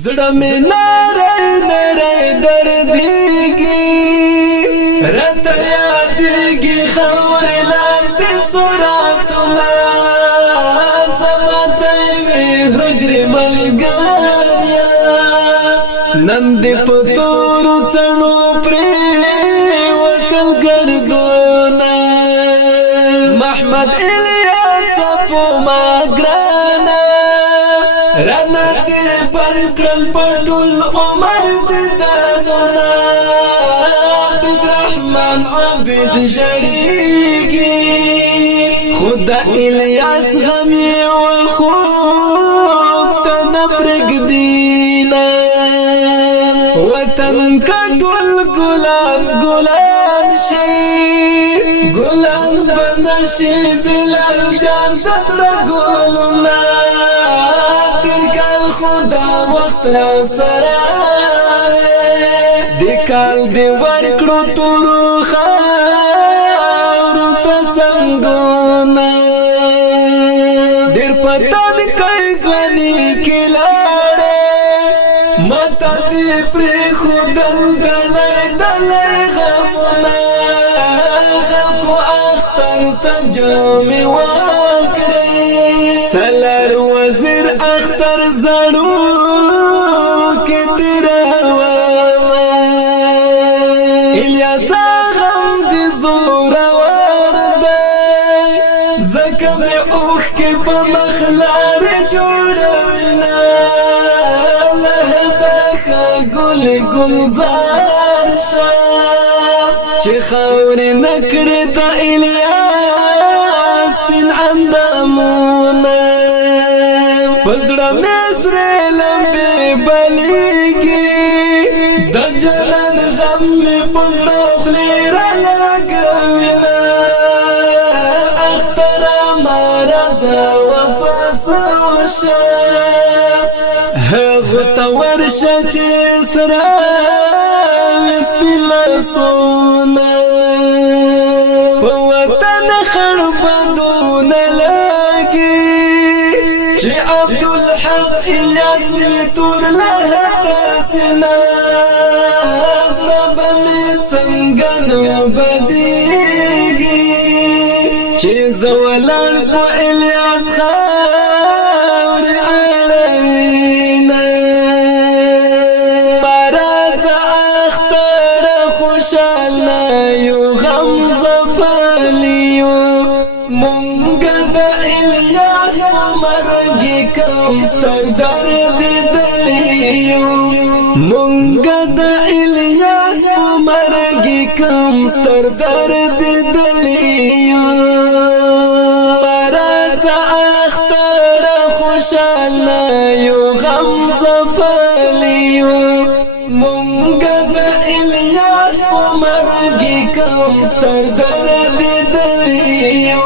زړه مې نری نری دردېږي راته یادېږي خاورې لاندې سوراتونه زما د یوې حجرې ملګریا نن دې په تورو څڼو پرېوتل ګردونه محمد الیاس په ما ګرانه رانا دې بل کړل په ټول عمر دې دانونه عبد الرحمن عبد ژړېږي خدا الیاس غم یې وخوب ته نه پرېږدي وطن کټول ګلان ګلان شي ګلان بنشي بلال جان د زړه ګلونه خدا وخت را سره د کال دی ورکړو تورو خاورو ته څنګهونه ډېر پتن کوي ځواني کې لاړې ماته دې پرېښودل دلی دلی غمونه خلکو اختر ته جامې وکړې سالار وزیر اختر زړو کې تیراوه الیاس غم دې زورور دی ځکه مې اوښکې په مخ لارې جوړوینه لهبخه ګل ګلزار شه چې خاورې نه کړې د الیاس سپین اندامونه پزړه مې سرې لمبې بلیږي د جلان غم مې پزړه خولې رالګوینه اختره ما رضا وفا سوشه هغو ته ورشه چې سره وي سپین لاسونه په وطن خړ بندونه لګي چې عبدالحق الیاس مې تور لهته سینه زړه به مې څنګه نه بدېږي چې زه ولاړ په الیاس خاورې اړوینه بارازه اختره خوشحاله یو غم زفلی یو مونږ د الیاس په مرګ کم ستر درد دلیو مونږ د الیاس په مرګ کم ستر درد دلیو راځه اختر خوشاله یو غم زفلیو مونږ د الیاس په مرګ کم ستر درد دلیو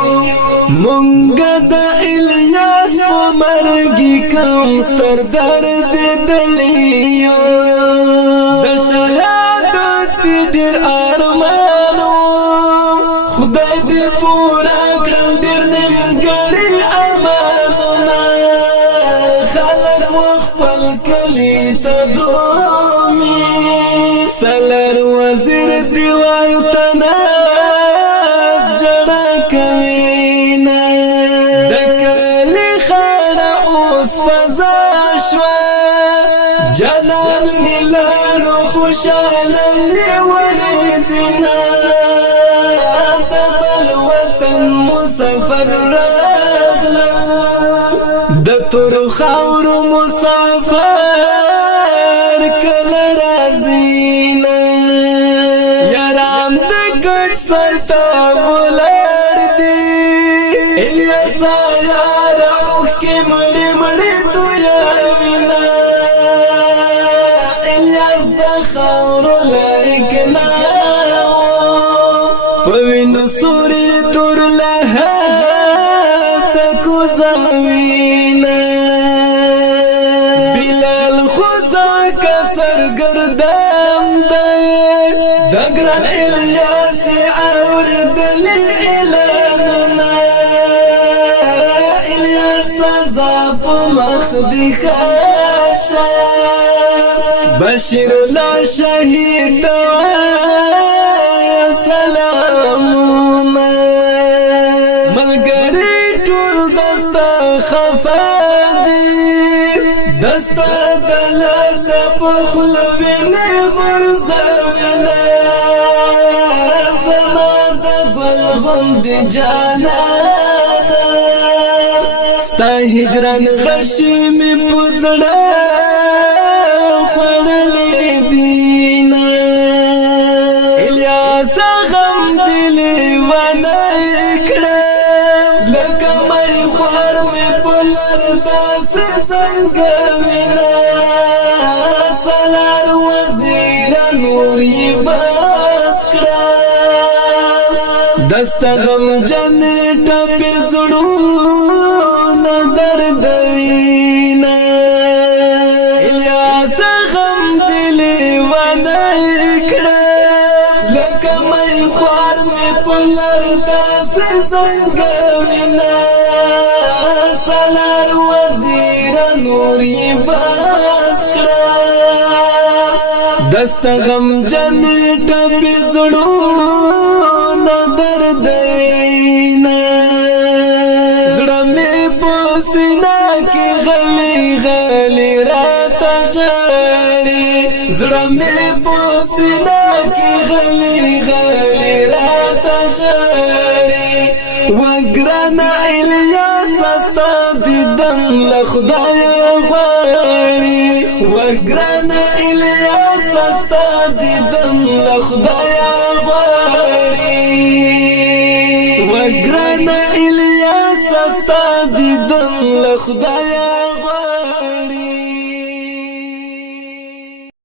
مونږ د الیاس په مرګ کم ستر درد دلیو د شهادت ډېر ارمانو خدای دې پوره کړم ډېر نیمګړي ارمانونه خلک خپل کلي ته درومي سالار وزیر دیوال ته ناست جړه کوي د کلي خانه اوس فضا شوه جانان مې لاړو خوشحاله یې ولیدینه د بل وطن مسافر راغلل د تورو خاورو مسافر کله راځینه یاران د ګډ سر ته ولاړ دي الیاسا یاره اوښکې مړې مړې تویوینه الیاس د خاورو لایق نه په وینو سوري تور لهته کوزوینه بلال خو ځکه سرګردان دی د ګران الیاس اورېدلې اعلانونه الیاس سزا په مخ دی خاشه بشیر الله شهید سلامونه ملګری ټول دستا خفا دي دستا دلاس په خلوینه غرزونه زما د ګل غوند جانا ستا هجران غشم پزړه سالار وزیر نوری باس کړه دست غم جن ټپ زړونه درد وینا الیاس غم دل ونه کړه لکه مې خوار مې پلر داس څنګه وینا سالار وزیر نوری باس کړه دست غم جن ټپ زړونه درد وینا زړه مې په سینه کې غلي غلي راته ژاړي زړه مې په سینه کې غلي غلي راته ژاړي وګرانه الیاس ستا دیدن له خدایه غواړي وګرانه الیاس ستا دیدن له خدایه غواړي وګرانه الیاس ستا دیدن له خدایه غواړي